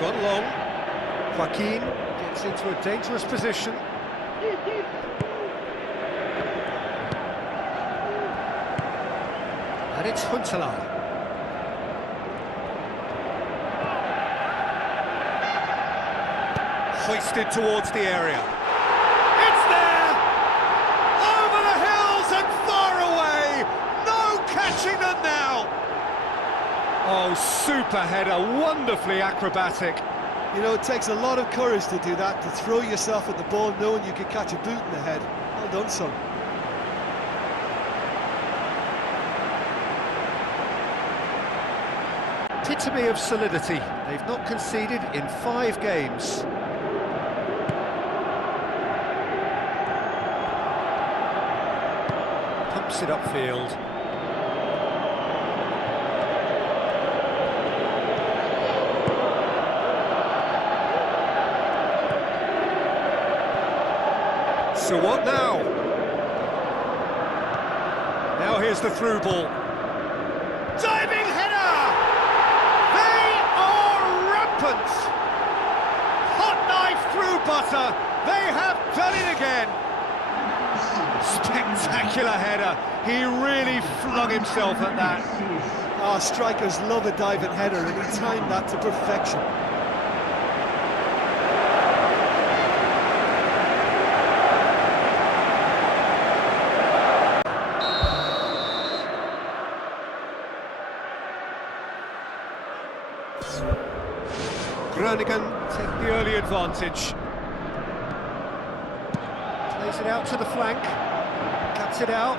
gone long. Joaquin gets into a dangerous position. And it's Huntelaar. Hoisted towards the area. It's there! Over the hills and far away! No catching them now! Oh, super header, wonderfully acrobatic. You know, it takes a lot of courage to do that, to throw yourself at the ball knowing you could catch a boot in the head. Well done, son. Epitome of solidity. They've not conceded in 5 games. Pumps it upfield. So what now? Now here's the through ball. Diving header! They are rampant! Hot knife through butter. They have done it again. Spectacular header. He really flung himself at that. Ah, strikers love a diving header, and he timed that to perfection. Groningen take the early advantage. Plays it out to the flank. Cuts it out.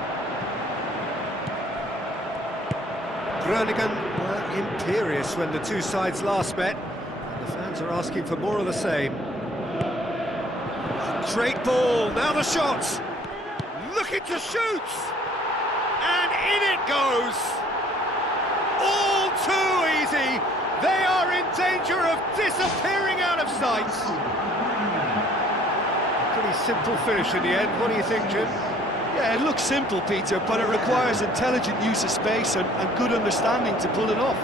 Groningen were imperious when the two sides last met, and the fans are asking for more of the same. Great ball, now the shot! Looking to shoot! And in it goes! All too easy! They are in danger of disappearing out of sight! A pretty simple finish in the end, what do you think, Jim? Yeah, it looks simple, Peter, but it requires intelligent use of space and good understanding to pull it off.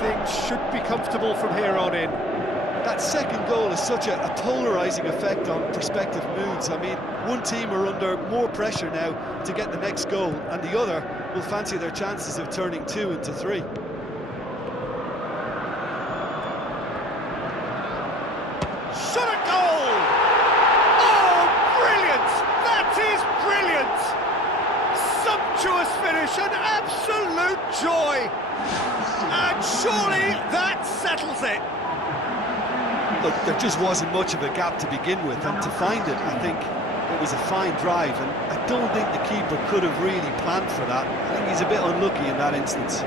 Things should be comfortable from here on in. That second goal has such a polarising effect on prospective moods. I mean, one team are under more pressure now to get the next goal, and the other will fancy their chances of turning 2 into 3. Shot at goal! Oh, brilliant! That is brilliant! Sumptuous finish, an absolute joy! And surely that settles it! Look, there just wasn't much of a gap to begin with, and to find it, I think it was a fine drive, and I don't think the keeper could have really planned for that. I think he's a bit unlucky in that instance.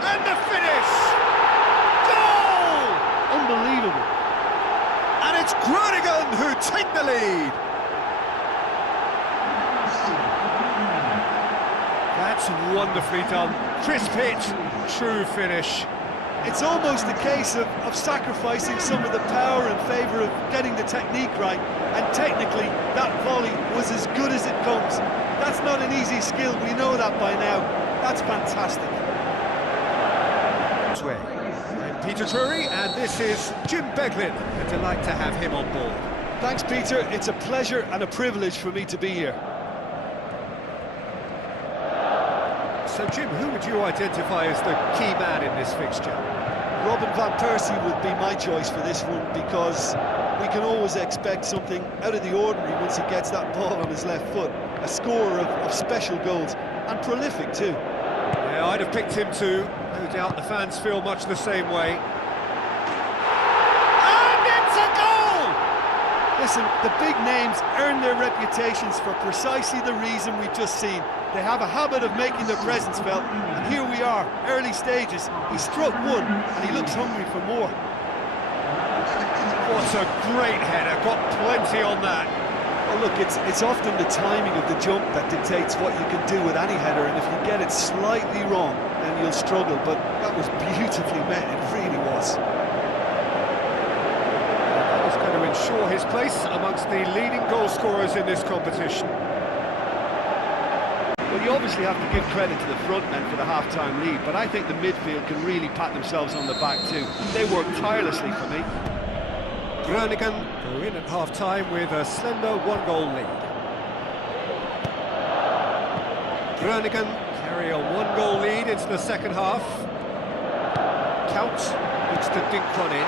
And the finish! Goal! Unbelievable. And it's Groningen who take the lead. That's wonderfully done. Crisp hit, true finish. It's almost a case of sacrificing some of the power in favour of getting the technique right, and technically that volley was as good as it comes. That's not an easy skill, we know that by now. That's fantastic. I'm Peter Drury, and this is Jim Beglin. A delight to have him on board. Thanks, Peter. It's a pleasure and a privilege for me to be here. So, Jim, who would you identify as the key man in this fixture? Robin van Persie would be my choice for this one, because we can always expect something out of the ordinary once he gets that ball on his left foot. A scorer of special goals, and prolific too. Yeah, I'd have picked him too. No doubt the fans feel much the same way. And it's a goal! Listen, the big names earn their reputations for precisely the reason we've just seen. They have a habit of making their presence felt, and here we are, early stages. He struck one, and he looks hungry for more. What a great header, got plenty on that. Well, look, it's often the timing of the jump that dictates what you can do with any header, and if you get it slightly wrong, then you'll struggle. But that was beautifully met, it really was. That was going to ensure his place amongst the leading goal scorers in this competition. Well, you obviously have to give credit to the front men for the half-time lead, but I think the midfield can really pat themselves on the back too. They worked tirelessly for me. Groningen go in at half-time with a slender one-goal lead. Groningen carry a one-goal lead into the second half. Count looks to dink one in.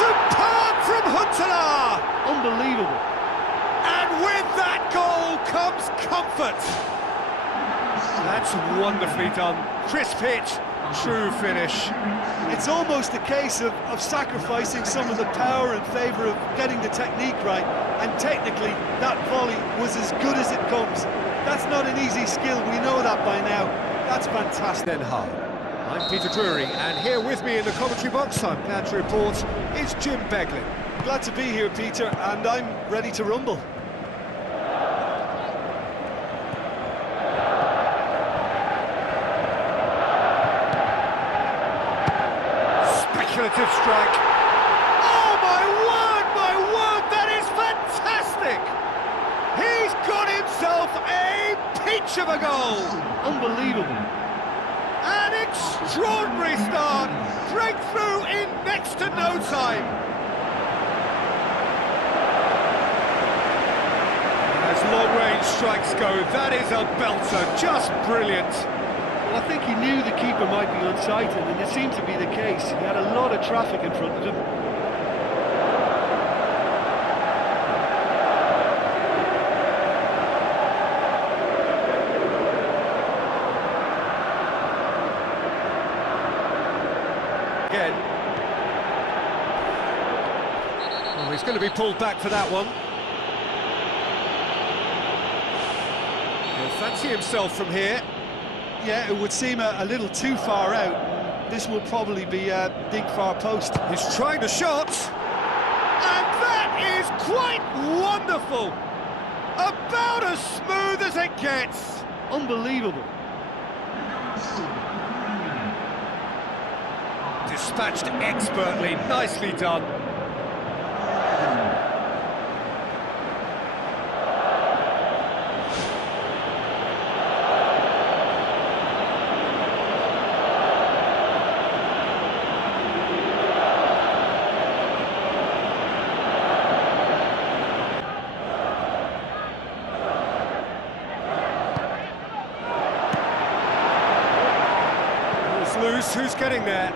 Superb from Huntelaar! Unbelievable. And with that goal comes comfort. That's wonderfully done. Crisp hit, true finish. It's almost a case of sacrificing some of the power in favour of getting the technique right, and technically that volley was as good as it comes. That's not an easy skill, we know that by now. That's fantastic. Then hard. I'm Peter Drury, and here with me in the commentary box, I'm glad to report, is Jim Beglin. Glad to be here, Peter, and I'm ready to rumble. Speculative strike. Oh my word, that is fantastic! He's got himself a peach of a goal! Unbelievable. An extraordinary start! Breakthrough in next to no time! As long-range strikes go, that is a belter, just brilliant! Well, I think he knew the keeper might be unsighted, and it seemed to be the case. He had a lot of traffic in front of him. Again. Oh, he's going to be pulled back for that one. He'll fancy himself from here. Yeah, it would seem a little too far out. This will probably be a dink far post. He's trying the shot, and that is quite wonderful. About as smooth as it gets. Unbelievable. Dispatched expertly, nicely done. Loose, who's getting there?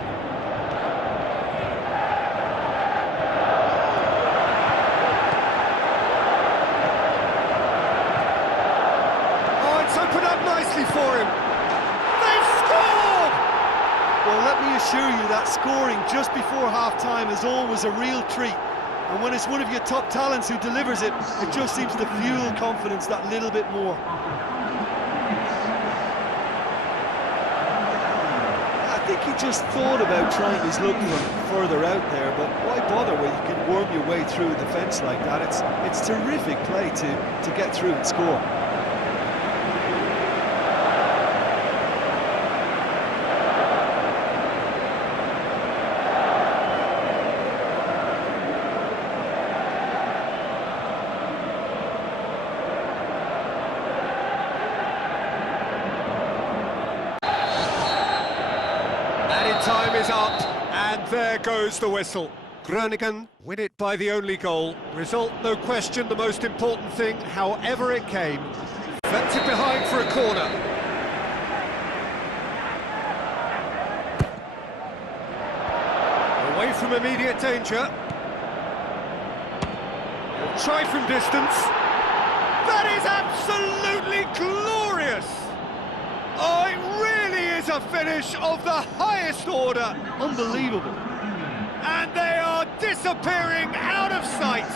Oh, it's opened up nicely for him. They've scored! Well, let me assure you that scoring just before half-time is always a real treat. And when it's one of your top talents who delivers it, it just seems to fuel confidence that little bit more. I think he just thought about trying his luck from further out there, but why bother when you can worm your way through a defence like that? It's terrific play to get through and score. Time is up, and there goes the whistle. Groningen win it by the only goal. Result, no question, the most important thing, however it came. Flipped it behind for a corner. Away from immediate danger. He'll try from distance. That is absolutely glorious! Oh, it really is a finish of the highest order. Unbelievable. And they are disappearing out of sight.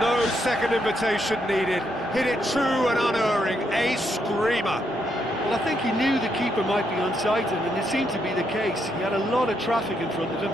No second invitation needed. Hit it true and unerring. A screamer. Well, I think he knew the keeper might be unsighted, and it seemed to be the case. He had a lot of traffic in front of him.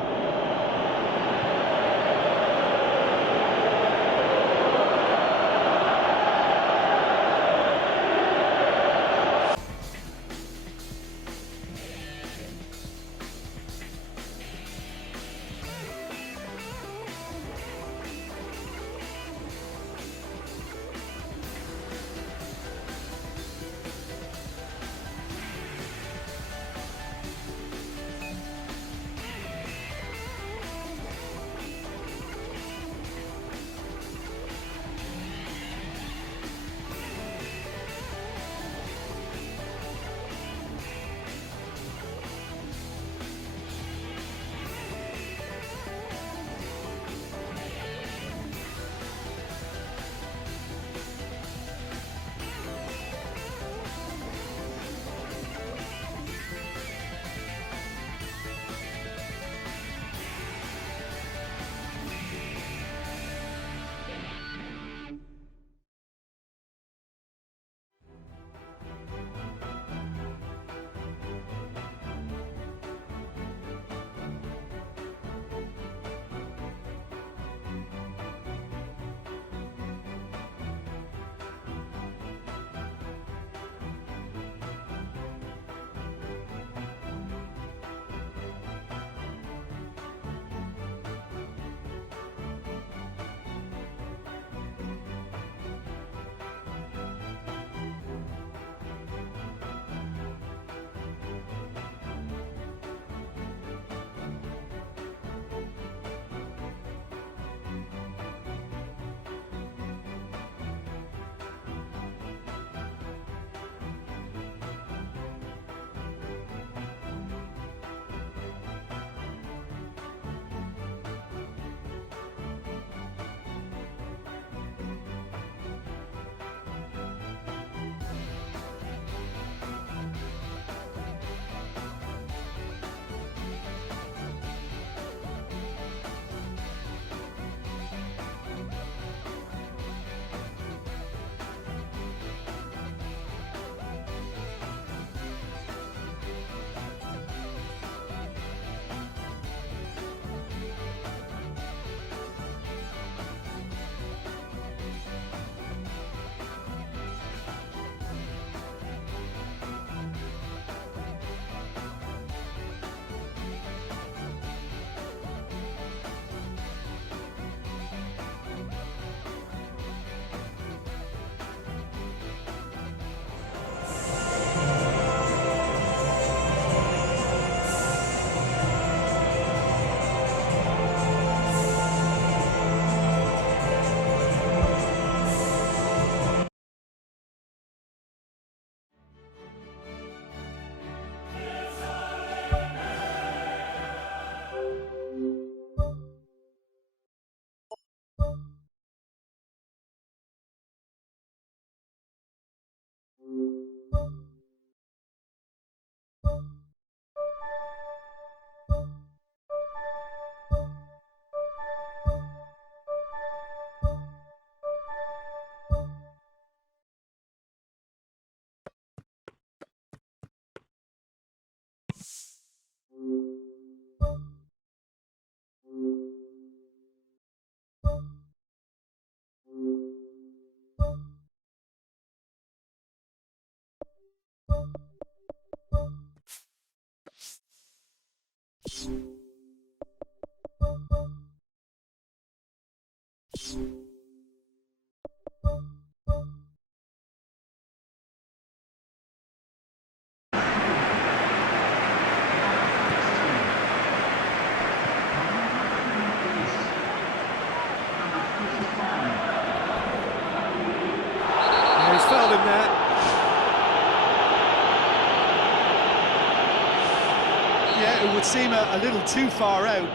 Yeah, it would seem a little too far out.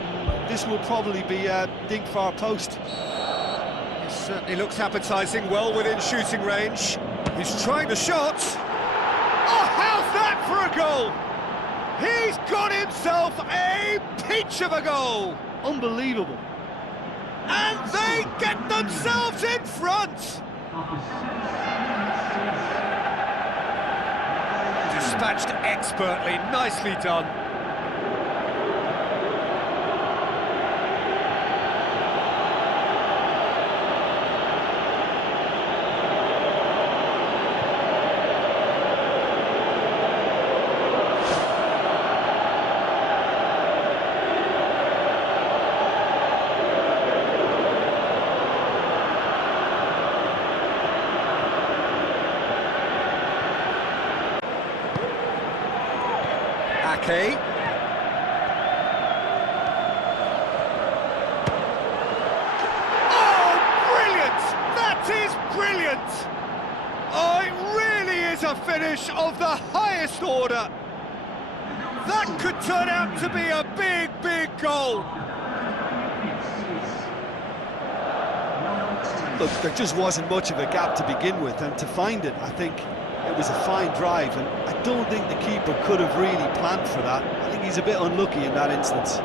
This will probably be a dink far post. It certainly looks appetising, well within shooting range. He's trying the shot. Oh, how's that for a goal? He's got himself a peach of a goal. Unbelievable. And they get themselves in front. Dispatched expertly, nicely done. Okay. Oh, brilliant! That is brilliant! Oh, it really is a finish of the highest order. That could turn out to be a big, big goal. Look, there just wasn't much of a gap to begin with, and to find it, I think it was a fine drive, and I don't think the keeper could have really planned for that. I think he's a bit unlucky in that instance.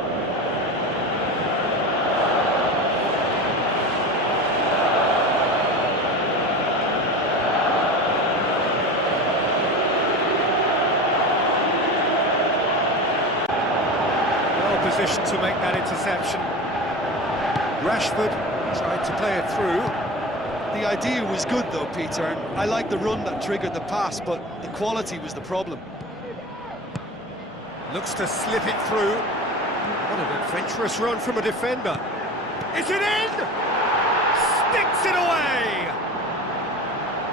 Well positioned to make that interception. Rashford tried to play it through. The idea was good though, Peter, and I like the run that triggered the pass, but the quality was the problem. Looks to slip it through. What an adventurous run from a defender. Is it in? Sticks it away!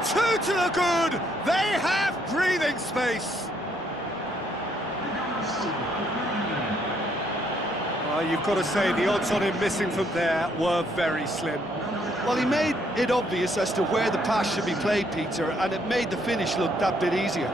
Two to the good. They have breathing space. Well, you've got to say the odds on him missing from there were very slim. Well, he made it obvious as to where the pass should be played, Peter, and it made the finish look that bit easier.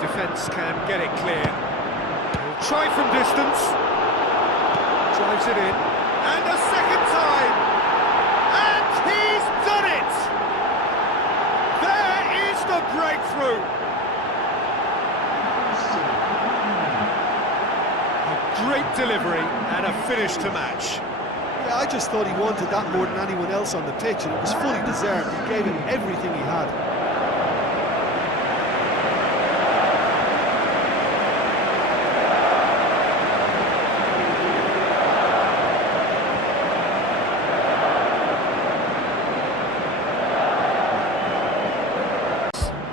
Defence can get it clear. He'll try from distance. Drives it in. And a second time. And he's done it! There is the breakthrough. A great delivery and a finish to match. Yeah, I just thought he wanted that more than anyone else on the pitch, and it was fully deserved. He gave it everything he had.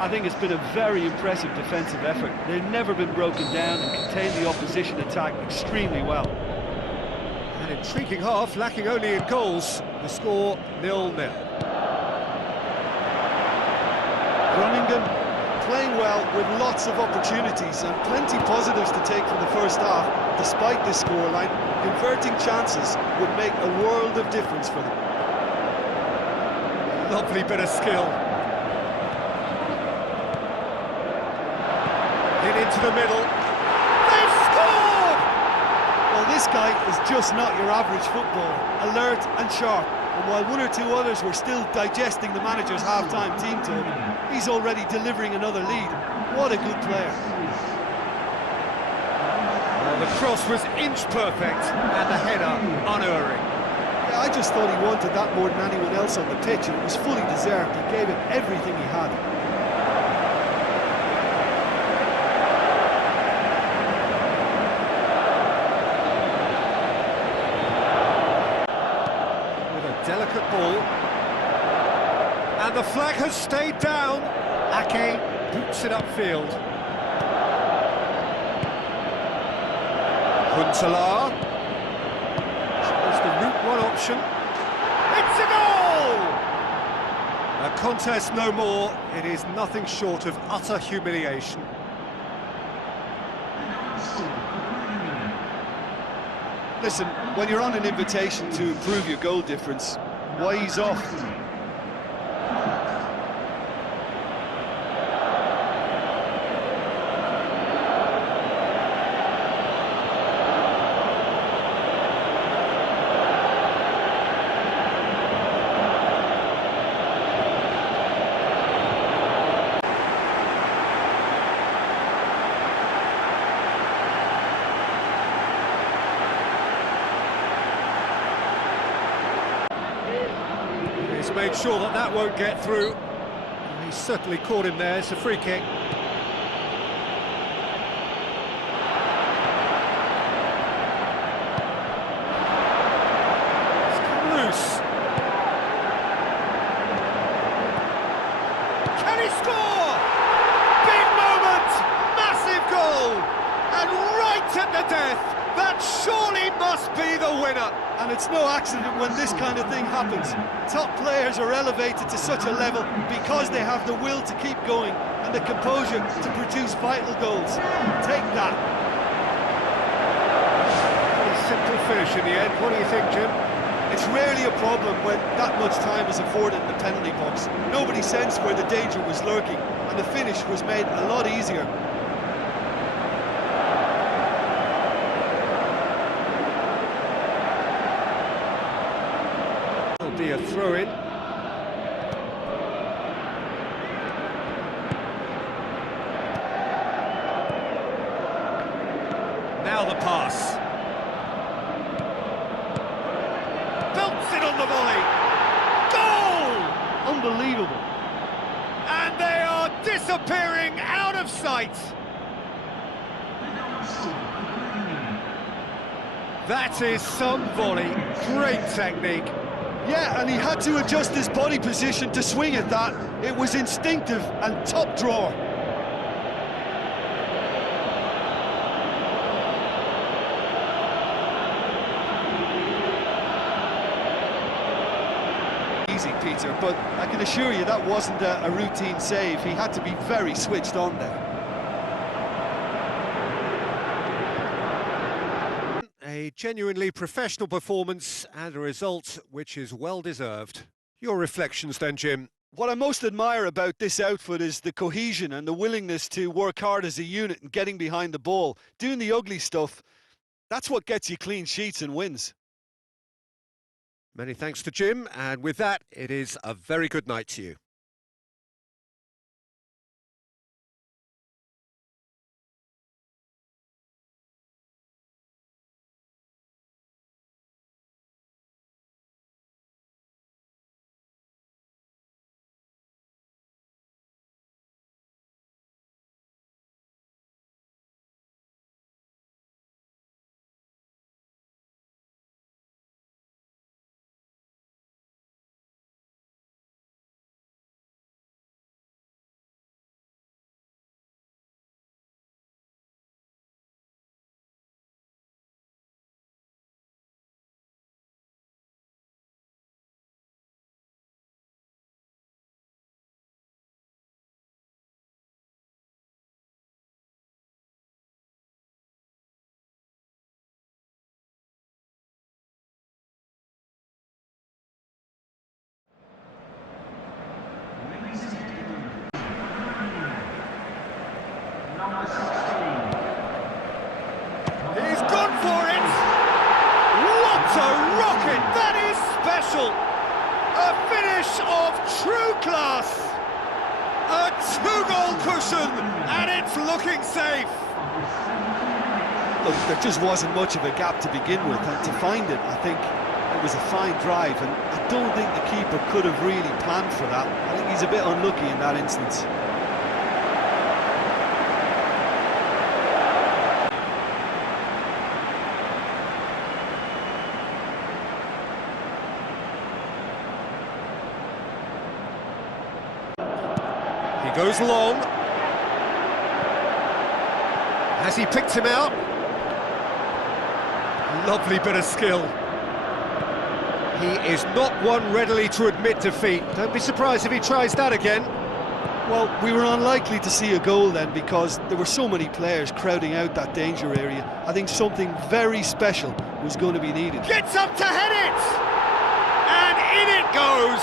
I think it's been a very impressive defensive effort. They've never been broken down and contained the opposition attack extremely well. An intriguing half, lacking only in goals. The score 0-0. Groningen playing well with lots of opportunities and plenty positives to take from the first half. Despite this scoreline, converting chances would make a world of difference for them. Lovely bit of skill. Into the middle. They've scored! Well, this guy is just not your average footballer. Alert and sharp. And while one or two others were still digesting the manager's half-time team talk, he's already delivering another lead. What a good player. Well, the cross was inch perfect and the header unerring. Yeah, I just thought he wanted that more than anyone else on the pitch, and it was fully deserved. He gave it everything he had. delicate ball. And the flag has stayed down. Ake boots it upfield. Huntelaar. Chose the route one option. It's a goal! A contest no more. It is nothing short of utter humiliation. Listen, when you're on an invitation to improve your goal difference, why ease off? He's made sure that that won't get through. He's certainly caught him there. It's a free kick. It's come loose. Can he score? Big moment! Massive goal! And right at the death! That surely must be the winner! And it's no accident when this kind of thing happens. Top players are elevated to such a level because they have the will to keep going and the composure to produce vital goals. Take that. Pretty simple finish in the end. What do you think, Jim? It's rarely a problem when that much time is afforded in the penalty box. Nobody sensed where the danger was lurking, and the finish was made a lot easier. Be a throw-in. Now the pass. Belts it on the volley. Goal! Unbelievable. And they are disappearing out of sight. That is some volley. Great technique. Yeah, and he had to adjust his body position to swing at that. It was instinctive and top drawer. Easy, Peter, but I can assure you that wasn't a routine save. He had to be very switched on there. A genuinely professional performance and a result which is well deserved. Your reflections then, Jim? What I most admire about this outfit is the cohesion and the willingness to work hard as a unit and getting behind the ball. Doing the ugly stuff, that's what gets you clean sheets and wins. Many thanks to Jim, and with that, it is a very good night to you. He's gone for it! What a rocket! That is special! A finish of true class! A two-goal cushion, and it's looking safe! Look, there just wasn't much of a gap to begin with, and to find it, I think it was a fine drive, and I don't think the keeper could have really planned for that. I think he's a bit unlucky in that instance. Goes long. Has he picked him out? Lovely bit of skill. He is not one readily to admit defeat. Don't be surprised if he tries that again. Well, we were unlikely to see a goal then because there were so many players crowding out that danger area. I think something very special was going to be needed. Gets up to head it! And in it goes!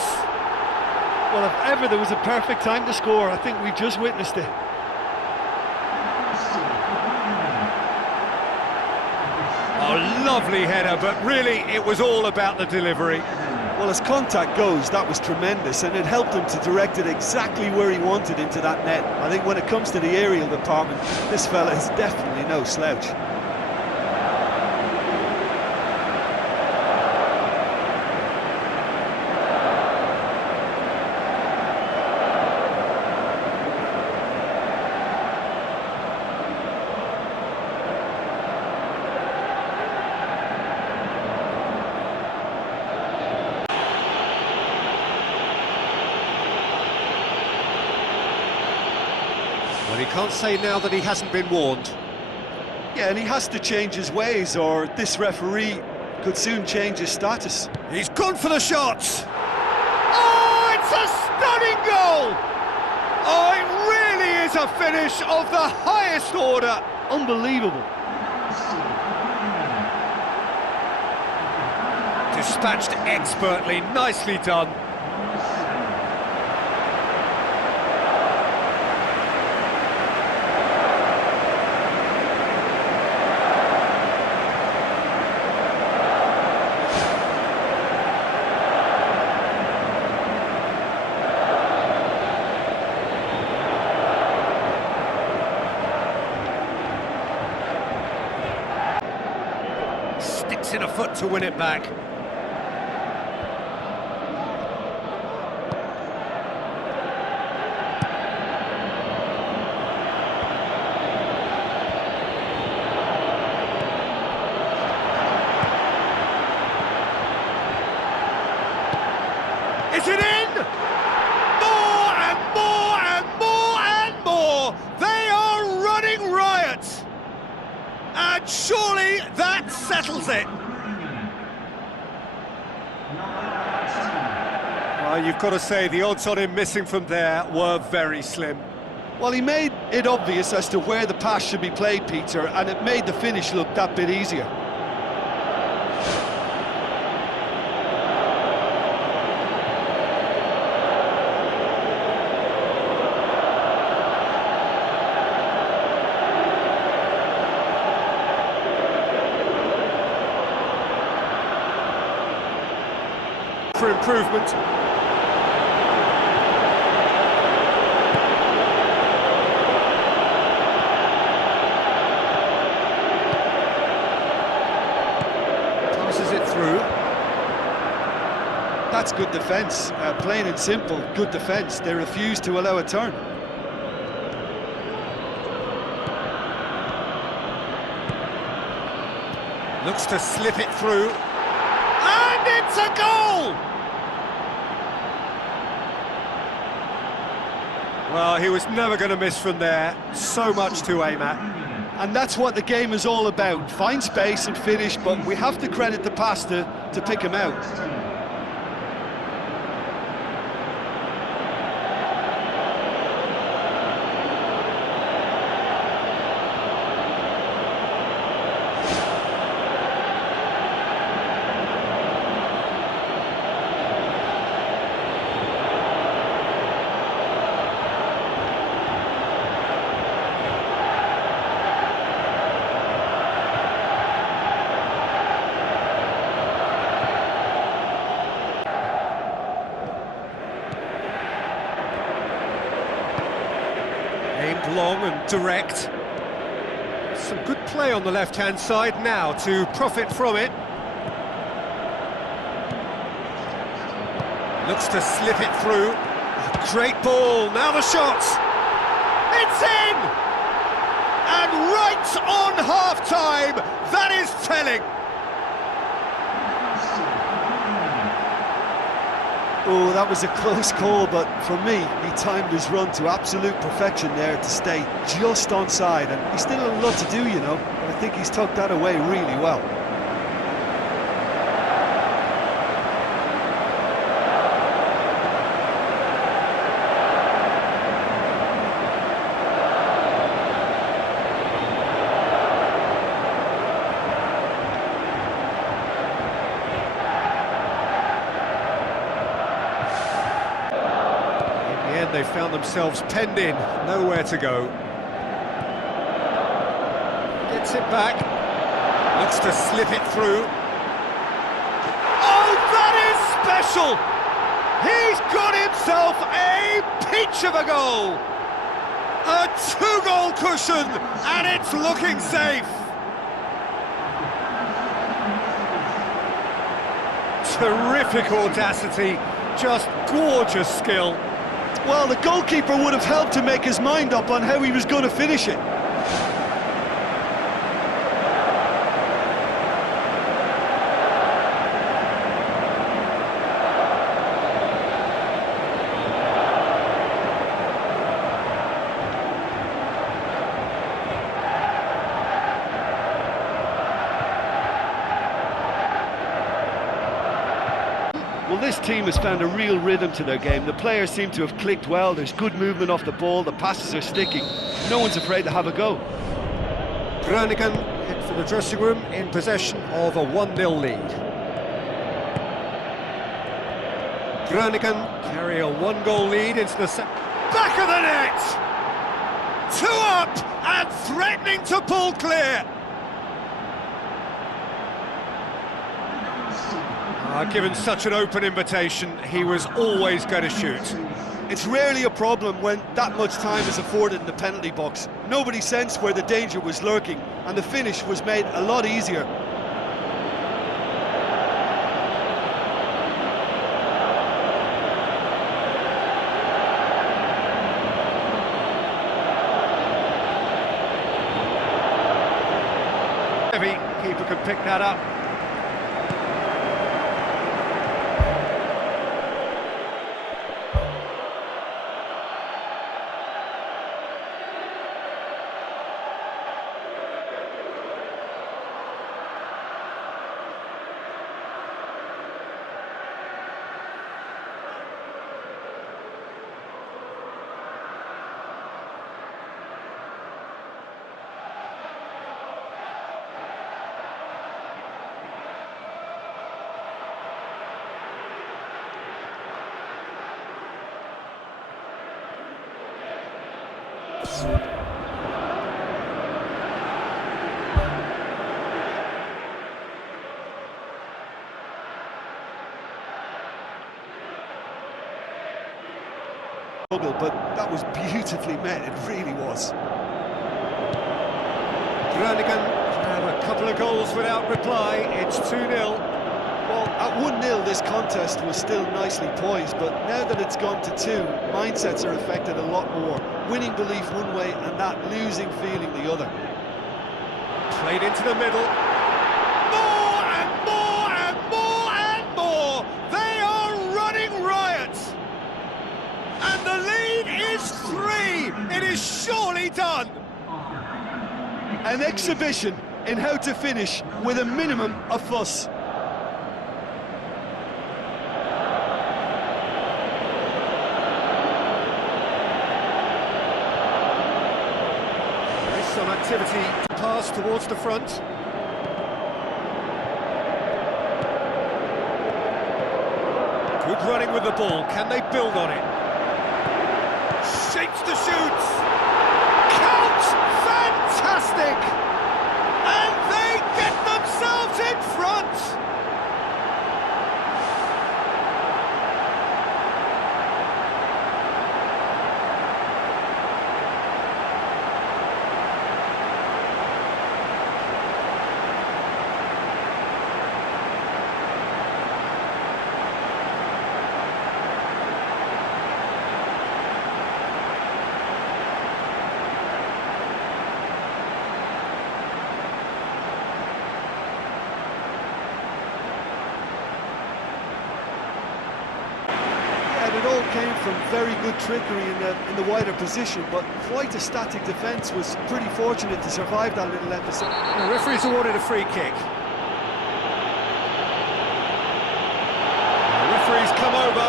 Well, if ever there was a perfect time to score, I think we just witnessed it. A lovely header, but really it was all about the delivery. Well, as contact goes, that was tremendous, and it helped him to direct it exactly where he wanted into that net. I think when it comes to the aerial department, this fella is definitely no slouch. Well, he can't say now that he hasn't been warned. Yeah, and he has to change his ways, or this referee could soon change his status. He's gone for the shots! Oh, it's a stunning goal! Oh, it really is a finish of the highest order! Unbelievable. Dispatched expertly, nicely done. Sticks in a foot to win it back. Is it in? More and more and more and more! They are running riot! And surely that settles it! Well, you've got to say, the odds on him missing from there were very slim. Well, he made it obvious as to where the pass should be played, Peter, and it made the finish look that bit easier. For improvement. Passes it through. That's good defence, plain and simple, good defence. They refused to allow a turn. Looks to slip it through. And it's a goal! Well, he was never going to miss from there. So much to aim at. And that's what the game is all about. Find space and finish, but we have to credit the pass to pick him out. Aimed long and direct. Some good play on the left-hand side now to profit from it. Looks to slip it through. A great ball, now the shot! It's in! And right on half-time, that is telling. Oh, that was a close call, but for me, he timed his run to absolute perfection there to stay just onside, and he's still a lot to do, you know, but I think he's tucked that away really well. They found themselves penned in, nowhere to go. Gets it back, looks to slip it through. Oh, that is special! He's got himself a peach of a goal! A two-goal cushion, and it's looking safe! Terrific audacity, just gorgeous skill. Well, the goalkeeper would have helped to make his mind up on how he was going to finish it. Well, this team has found a real rhythm to their game. The players seem to have clicked well. There's good movement off the ball. The passes are sticking. No one's afraid to have a go. Groningen head for the dressing room in possession of a 1-0 lead. Groningen carry a 1-goal lead into the back of the net! 2 up and threatening to pull clear. Given such an open invitation, he was always going to shoot. It's rarely a problem when that much time is afforded in the penalty box. Nobody sensed where the danger was lurking, and the finish was made a lot easier. Heavy, keeper can pick that up. But that was beautifully met, it really was. Groningen have a couple of goals without reply, it's 2-0. Well, at 1-0 this contest was still nicely poised, but now that it's gone to 2, mindsets are affected a lot more. Winning belief one way and that losing feeling the other. Played into the middle. More and more and more and more! They are running riot! And the lead is 3! It is surely done! An exhibition in how to finish with a minimum of fuss. There is some activity to pass towards the front. Good running with the ball, can they build on it? Shapes to shoot! Count! Fantastic! And they get themselves in front! goal came from very good trickery in the wider position, but quite a static defence. Was pretty fortunate to survive that little episode. The referee's awarded a free kick. The referee's come over.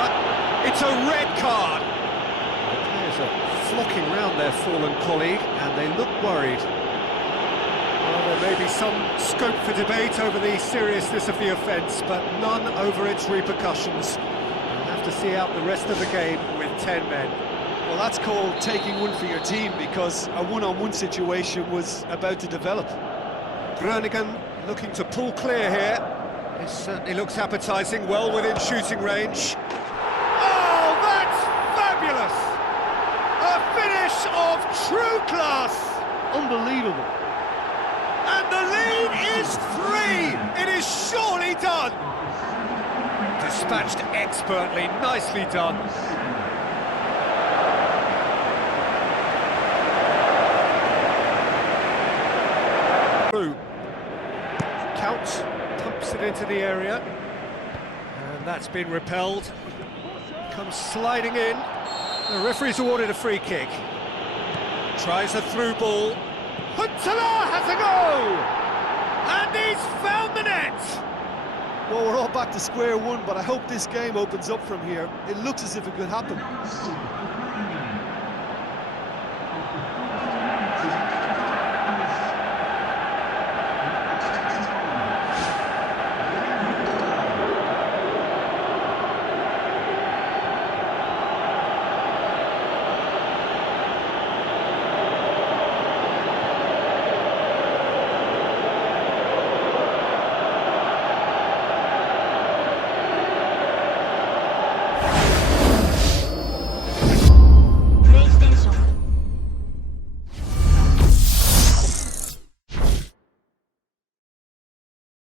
It's a red card. The players are flocking round their fallen colleague, and they look worried. Well, there may be some scope for debate over the seriousness of the offence, but none over its repercussions. We'll have to see out the rest of the game with 10 men. Well, that's called taking one for your team, because a one-on-one situation was about to develop. Groningen looking to pull clear here. It certainly looks appetising, well within shooting range. Oh, that's fabulous! A finish of true class! Unbelievable. And the lead is 3! It is surely done! Dispatched expertly, nicely done. Through. Counts, pumps it into the area. And that's been repelled. Comes sliding in. The referee's awarded a free kick. Tries a through ball. Huntala has a go! And he's found the net! Well, we're all back to square one, but I hope this game opens up from here. It looks as if it could happen.